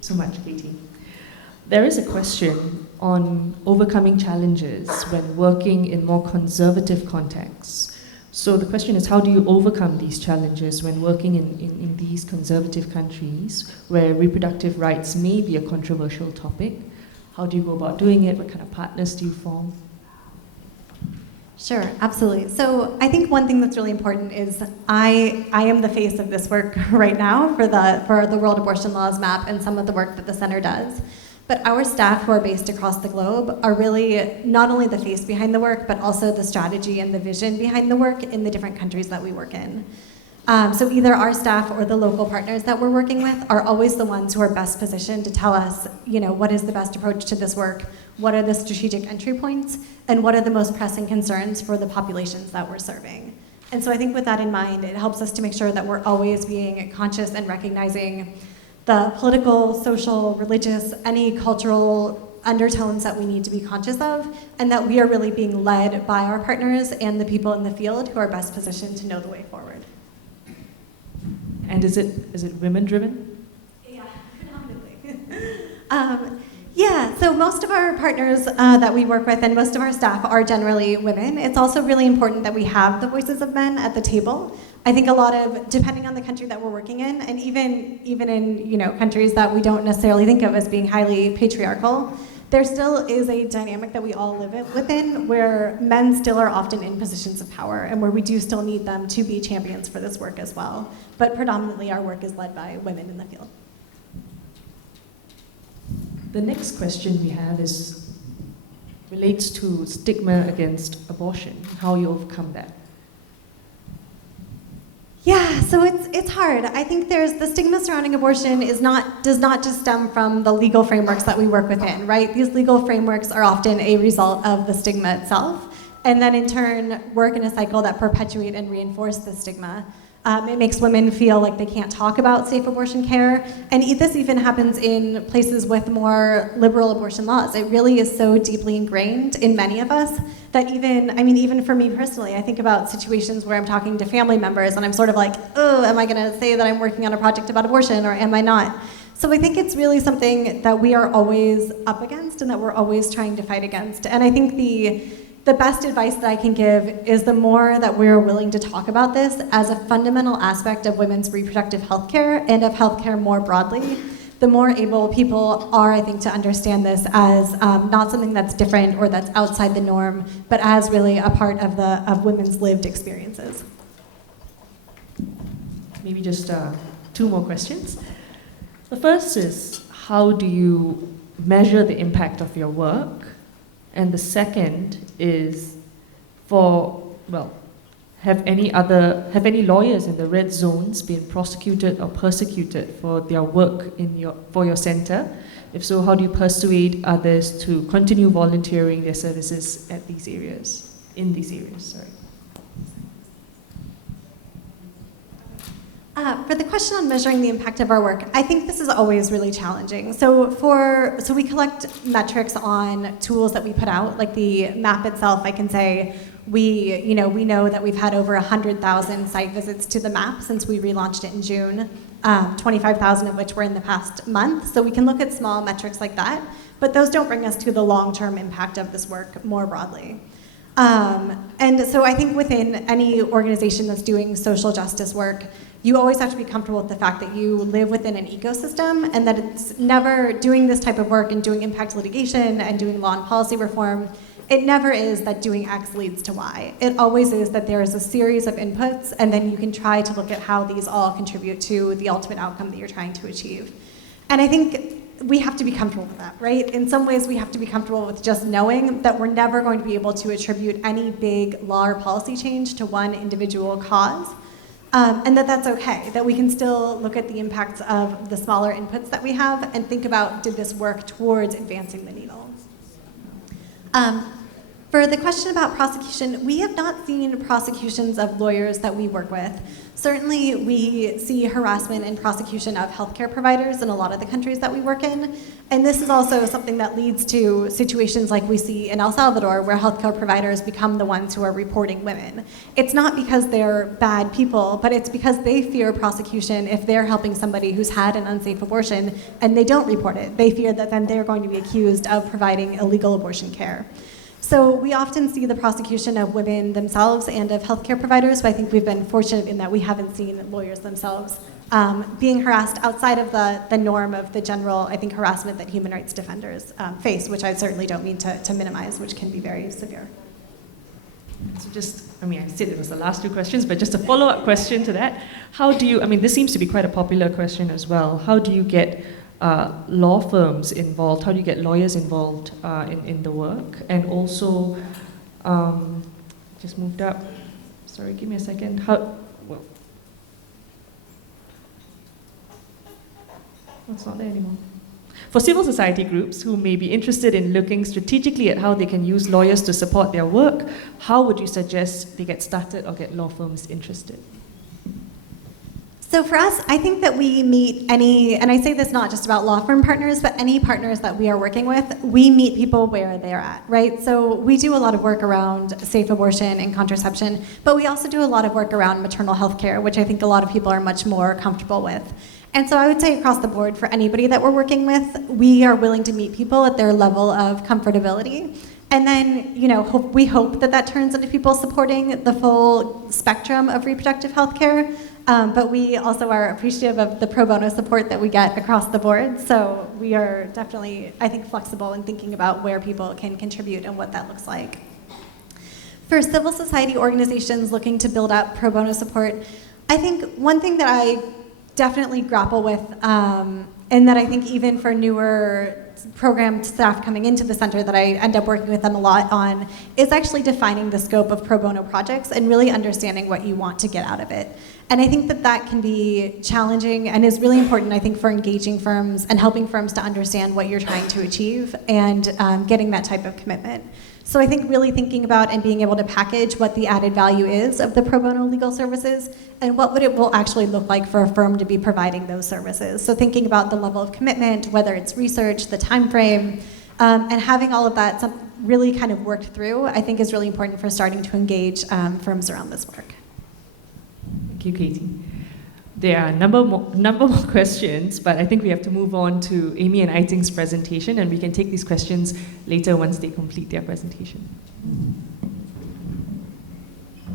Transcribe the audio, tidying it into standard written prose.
so much, Katie. There is a question on overcoming challenges when working in more conservative contexts. So the question is, how do you overcome these challenges when working in these conservative countries where reproductive rights may be a controversial topic? How do you go about doing it? What kind of partners do you form? Sure, absolutely. So I think one thing that's really important is I am the face of this work right now for the World Abortion Laws Map and some of the work that the center does. But our staff who are based across the globe are really not only the face behind the work, but also the strategy and the vision behind the work in the different countries that we work in. So either our staff or the local partners that we're working with are always the ones who are best positioned to tell us, what is the best approach to this work, what are the strategic entry points, and what are the most pressing concerns for the populations that we're serving. And so I think with that in mind, it helps us to make sure that we're always being conscious and recognizing the political, social, religious, any cultural undertones that we need to be conscious of, and that we are really being led by our partners and the people in the field who are best positioned to know the way forward. And is it women-driven? Yeah, predominantly. Yeah, so most of our partners that we work with and most of our staff are generally women. It's also really important that we have the voices of men at the table. I think a lot of, depending on the country that we're working in, and even in countries that we don't necessarily think of as being highly patriarchal, there still is a dynamic that we all live within where men still are often in positions of power and where we do still need them to be champions for this work as well. But predominantly our work is led by women in the field. The next question we have relates to stigma against abortion, how you overcome that. Yeah, so it's hard. I think the stigma surrounding abortion does not just stem from the legal frameworks that we work within, right? These legal frameworks are often a result of the stigma itself, and then in turn work in a cycle that perpetuate and reinforce the stigma. It makes women feel like they can't talk about safe abortion care, and this even happens in places with more liberal abortion laws. It really is so deeply ingrained in many of us that even for me personally, I think about situations where I'm talking to family members and I'm sort of like, oh, am I gonna say that I'm working on a project about abortion or am I not? So I think it's really something that we are always up against and that we're always trying to fight against. And I think the best advice that I can give is the more that we're willing to talk about this as a fundamental aspect of women's reproductive health care and of healthcare more broadly, the more able people are, I think, to understand this as not something that's different or that's outside the norm, but as really a part of women's lived experiences. Maybe just 2 more questions. The first is, how do you measure the impact of your work? And the second is, have any lawyers in the red zones been prosecuted or persecuted for their work for your center? If so, how do you persuade others to continue volunteering their services in these areas? For the question on measuring the impact of our work, I think this is always really challenging. So we collect metrics on tools that we put out, like the map itself. I can say we know that we've had over 100,000 site visits to the map since we relaunched it in June, 25,000 of which were in the past month. So we can look at small metrics like that, but those don't bring us to the long-term impact of this work more broadly. And so I think within any organization that's doing social justice work, you always have to be comfortable with the fact that you live within an ecosystem and that it's never doing this type of work and doing impact litigation and doing law and policy reform. It never is that doing X leads to Y. It always is that there is a series of inputs and then you can try to look at how these all contribute to the ultimate outcome that you're trying to achieve. And I think we have to be comfortable with that, right? In some ways we have to be comfortable with just knowing that we're never going to be able to attribute any big law or policy change to one individual cause. And that's okay, that we can still look at the impacts of the smaller inputs that we have and think about, did this work towards advancing the needle? For the question about prosecution, we have not seen prosecutions of lawyers that we work with. Certainly, we see harassment and prosecution of healthcare providers in a lot of the countries that we work in. And this is also something that leads to situations like we see in El Salvador, where healthcare providers become the ones who are reporting women. It's not because they're bad people, but it's because they fear prosecution if they're helping somebody who's had an unsafe abortion and they don't report it. They fear that then they're going to be accused of providing illegal abortion care. So we often see the prosecution of women themselves and of healthcare providers, but I think we've been fortunate in that we haven't seen lawyers themselves being harassed outside of the norm of the general, I think, harassment that human rights defenders face, which I certainly don't mean to minimize, which can be very severe. So I said it was the last two questions, but just a follow-up question to that. How do you, this seems to be quite a popular question as well. How do you get law firms involved? How do you get lawyers involved in the work? And also, just moved up. Sorry, give me a second. It's not there anymore. For civil society groups who may be interested in looking strategically at how they can use lawyers to support their work, how would you suggest they get started or get law firms interested? So for us, I think that we meet any, and I say this not just about law firm partners, but any partners that we are working with, we meet people where they're at, right? So we do a lot of work around safe abortion and contraception, but we also do a lot of work around maternal health care, which I think a lot of people are much more comfortable with. And so I would say across the board, for anybody that we're working with, we are willing to meet people at their level of comfortability. And then, we hope that turns into people supporting the full spectrum of reproductive health care. But we also are appreciative of the pro bono support that we get across the board. So we are definitely, I think, flexible in thinking about where people can contribute and what that looks like. For civil society organizations looking to build up pro bono support, I think one thing that I definitely grapple with, and that I think even for newer program staff coming into the center that I end up working with them a lot on, is actually defining the scope of pro bono projects and really understanding what you want to get out of it. And I think that can be challenging and is really important, I think, for engaging firms and helping firms to understand what you're trying to achieve and getting that type of commitment. So I think really thinking about and being able to package what the added value is of the pro bono legal services and what it will actually look like for a firm to be providing those services. So thinking about the level of commitment, whether it's research, the time frame, and having all of that really kind of worked through, I think is really important for starting to engage firms around this work. Thank you, Katie. There are a number more questions, but I think we have to move on to Amy and Aiting's presentation, and we can take these questions later once they complete their presentation.